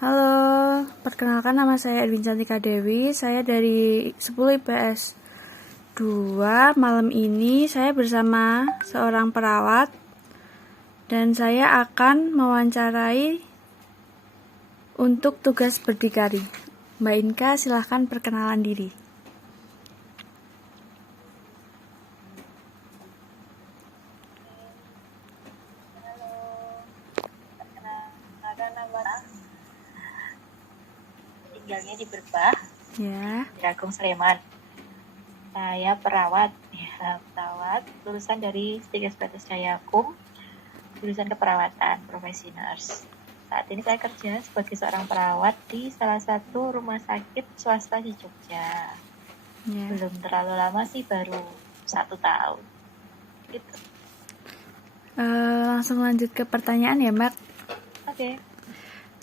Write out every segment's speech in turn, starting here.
Halo, perkenalkan nama saya Edwin Cantika Dewi. Saya dari 10 IPS 2. Malam ini saya bersama seorang perawat dan saya akan mewawancarai untuk tugas berdikari. Mbak Inka, silahkan perkenalan diri. Tinggalnya di Berbah, Ya. di Agung Sleman. Saya perawat, lulusan dari Stikes Batas Jayakum, jurusan keperawatan, profesi nurse. Saat ini saya kerja sebagai seorang perawat di salah satu rumah sakit swasta di Jogja. Ya. Belum terlalu lama sih, baru 1 tahun. Gitu. Langsung lanjut ke pertanyaan ya, Mbak. Oke.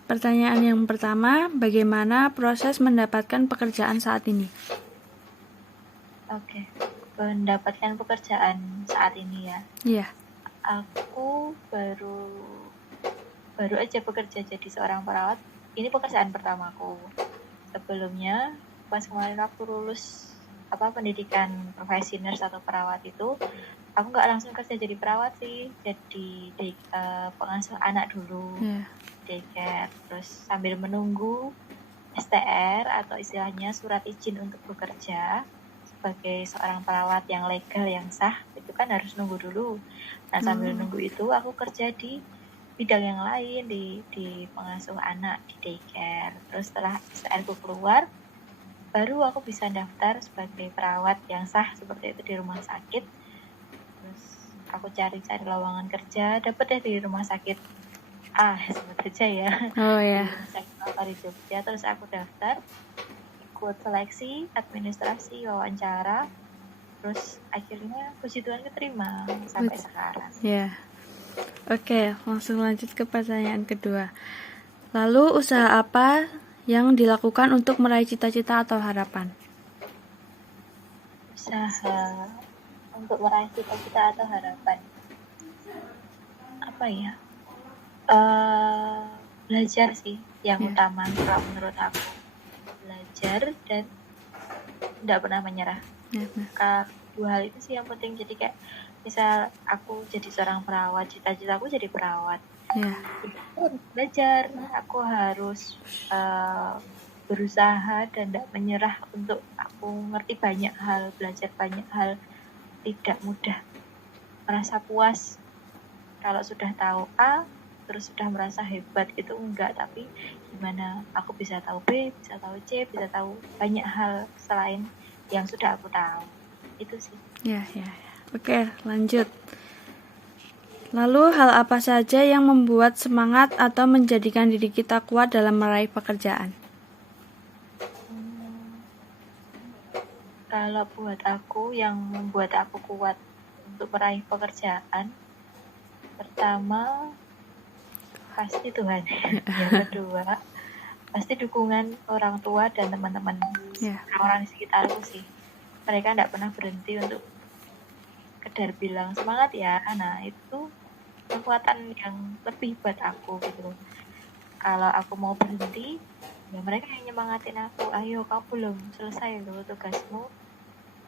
Pertanyaan yang pertama, bagaimana proses mendapatkan pekerjaan saat ini? Oke. Mendapatkan pekerjaan saat ini ya. Iya. Aku baru aja bekerja jadi seorang perawat. Ini pekerjaan pertamaku. Sebelumnya, pas kemarin aku lulus pendidikan profesi nurse atau perawat itu, aku nggak langsung kerja jadi perawat sih, jadi pengasuh anak dulu, daycare. Terus sambil menunggu STR atau istilahnya surat izin untuk bekerja sebagai seorang perawat yang legal, yang sah, itu kan harus nunggu dulu. Nah, sambil nunggu itu aku kerja di bidang yang lain, di pengasuh anak, di daycare. Terus setelah STR-ku keluar, baru aku bisa daftar sebagai perawat yang sah seperti itu di rumah sakit. Terus aku cari-cari lowongan kerja, dapet deh di rumah sakit sebut aja ya. Oh ya. Di rumah sakit apa di Jogja. Terus aku daftar, ikut seleksi, administrasi, wawancara. Terus akhirnya puji Tuhan keterima sampai sekarang. Ya. Oke, langsung lanjut ke pertanyaan kedua. Lalu usaha apa yang dilakukan untuk meraih cita-cita atau harapan? Usaha untuk meraih cita-cita atau harapan, apa ya? Belajar sih yang utama kalau menurut aku. Belajar dan tidak pernah menyerah. Dua hal itu sih yang penting. Jadi kayak misal aku jadi seorang perawat, cita-citaku jadi perawat. Belajar, aku harus berusaha dan tidak menyerah untuk aku ngerti banyak hal, belajar banyak hal. Tidak mudah merasa puas kalau sudah tahu A terus sudah merasa hebat, itu enggak. Tapi gimana aku bisa tahu B, bisa tahu C, bisa tahu banyak hal selain yang sudah aku tahu. Itu sih. Ya. Oke, lanjut. Lalu hal apa saja yang membuat semangat atau menjadikan diri kita kuat dalam meraih pekerjaan? Kalau buat aku, yang membuat aku kuat untuk meraih pekerjaan, pertama pasti Tuhan. Yang kedua pasti dukungan orang tua dan teman-teman, orang di sekitarku sih. Mereka tidak pernah berhenti untuk sekedar bilang semangat ya. Nah, itu kekuatan yang lebih buat aku gitu. Kalau aku mau berhenti, ya mereka yang nyemangatin aku. Ayo, kamu belum selesai loh tugasmu,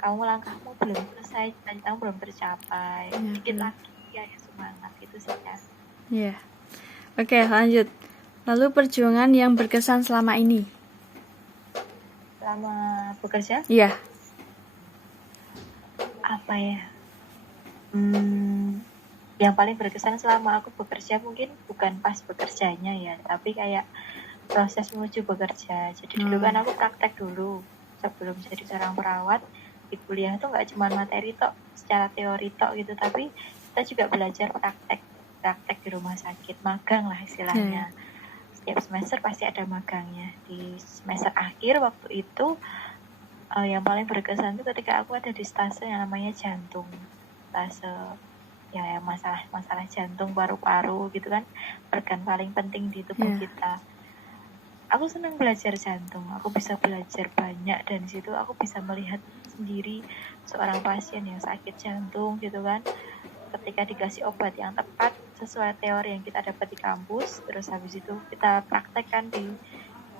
kamu langkahmu belum selesai, kamu belum tercapai, dikit lagi ya, semangat. Itu sih ya. Ya. Oke, lanjut. Lalu perjuangan yang berkesan selama ini? Selama bekerja? Iya. Apa ya? Yang paling berkesan selama aku bekerja mungkin bukan pas bekerjanya ya, tapi kayak proses menuju bekerja. Jadi dulu kan aku praktek dulu sebelum jadi seorang perawat. Di kuliah tuh nggak cuma materi tok, secara teori tok gitu, tapi kita juga belajar praktek di rumah sakit, magang lah istilahnya. Setiap semester pasti ada magangnya. Di semester akhir waktu itu yang paling berkesan itu ketika aku ada di stase yang namanya jantung, stase ya masalah jantung, paru-paru gitu kan, organ paling penting di tubuh kita. Aku senang belajar jantung, aku bisa belajar banyak, dan di situ aku bisa melihat sendiri seorang pasien yang sakit jantung gitu kan. Ketika dikasih obat yang tepat, sesuai teori yang kita dapat di kampus, terus habis itu kita praktekkan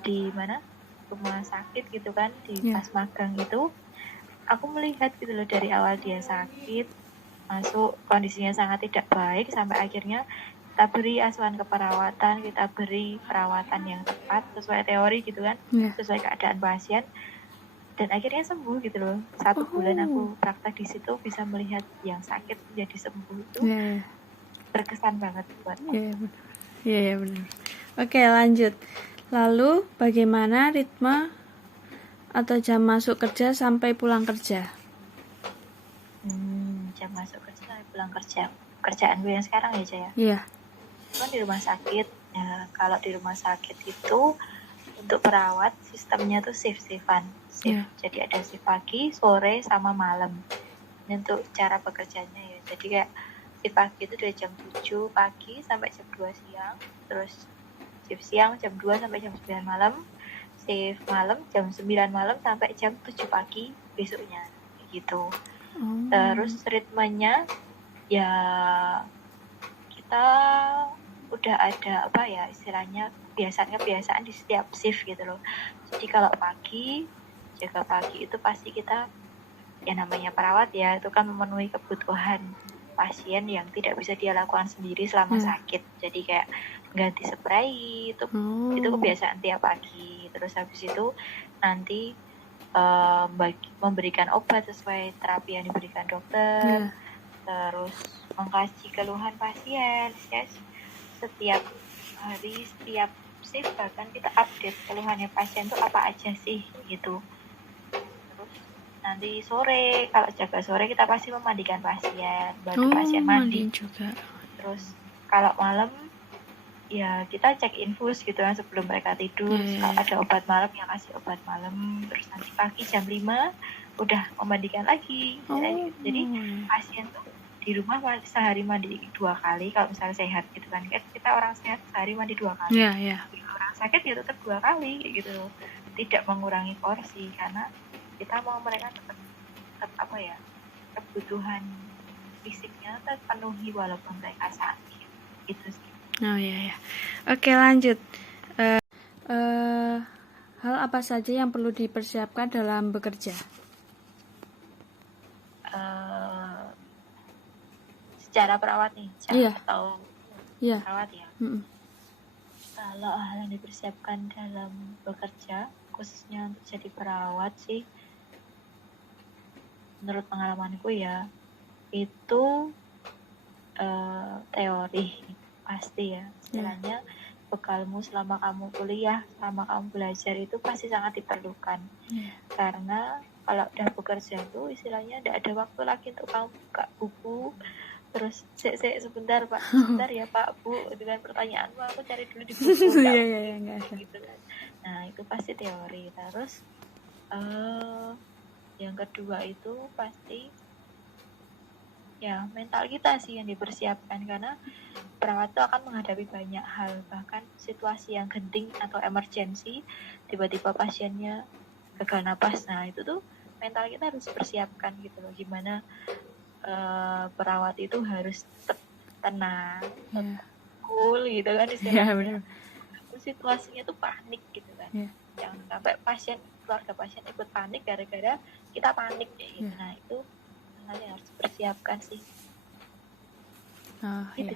di mana rumah sakit gitu kan, di Ya. pas magang itu aku melihat gitu loh, dari awal dia sakit masuk kondisinya sangat tidak baik sampai akhirnya kita beri asuhan keperawatan, kita beri perawatan yang tepat sesuai teori gitu kan, Ya. sesuai keadaan pasien, dan akhirnya sembuh gitu loh. 1 bulan aku praktek di situ bisa melihat yang sakit menjadi sembuh, itu Ya. berkesan banget buat aku. Ya, benar. Ya, benar. Oke, lanjut. Lalu, bagaimana ritme atau jam masuk kerja sampai pulang kerja? Jam masuk kerja sampai pulang kerja. Kerjaan gue yang sekarang ya, Jaya. Iya. Kan di rumah sakit. Ya, kalau di rumah sakit itu untuk perawat sistemnya tuh shift-shiftan. Iya. Jadi ada shift pagi, sore, sama malam. Ini untuk cara bekerjanya ya. Jadi kayak shift pagi itu dari jam 7 pagi sampai jam 2 siang. Terus shift siang jam 2 sampai jam 9 malam. Shift malam jam 9 malam sampai jam 7 pagi besoknya. Gitu. Terus ritmenya ya kita udah ada apa ya istilahnya kebiasaan di setiap shift gitu loh. Jadi kalau pagi, jaga pagi itu pasti kita, ya namanya perawat ya, itu kan memenuhi kebutuhan pasien yang tidak bisa dia lakukan sendiri selama sakit. Jadi kayak ganti spray itu kebiasaan tiap pagi. Terus habis itu nanti memberikan obat sesuai terapi yang diberikan dokter. Terus mengkaji keluhan pasien ya, setiap hari, setiap shift bahkan kita update keluhannya pasien itu apa aja sih gitu. Terus nanti sore, kalau jaga sore kita pasti memandikan pasien, bantu pasien mandi juga. Terus kalau malam ya kita cek infus gitu kan sebelum mereka tidur. Kalau ada obat malam ya kasih obat malam. Terus nanti pagi jam 5 udah memandikan lagi. Jadi pasien tuh di rumah sehari mandi 2 kali kalau misalnya sehat gitu kan. Kita orang sehat sehari mandi 2 kali. Kalau orang sakit ya tetap 2 kali gitu. Tidak mengurangi porsi karena kita mau mereka tetap apa ya, kebutuhan fisiknya terpenuhi walaupun mereka sakit. Itu sih. Oh ya. Oke, lanjut. Hal apa saja yang perlu dipersiapkan dalam bekerja? Secara perawat nih, atau perawat ya. Kalau hal yang dipersiapkan dalam bekerja, khususnya untuk jadi perawat sih, menurut pengalamanku ya, itu teori pasti ya. Istilahnya bekalmu selama kamu kuliah, selama kamu belajar itu pasti sangat diperlukan. Karena kalau udah bekerja itu istilahnya tidak ada waktu lagi untuk kamu buka buku terus sebentar Pak, sebentar ya Pak Bu, dengan pertanyaanmu aku cari dulu di buku. Gitu kan. Nah itu pasti teori. Terus yang kedua itu pasti ya mental kita sih yang dipersiapkan, karena perawat itu akan menghadapi banyak hal, bahkan situasi yang genting atau emergensi, tiba-tiba pasiennya gagal napas. Nah itu tuh mental kita harus dipersiapkan gitu loh, gimana perawat itu harus tetap tenang, tetap cool gitu kan istilahnya. Situasinya tuh panik gitu kan, jangan sampai keluarga pasien ikut panik gara-gara kita panik gitu. Nah itu hal yang harus dipersiapkan sih. Gitu.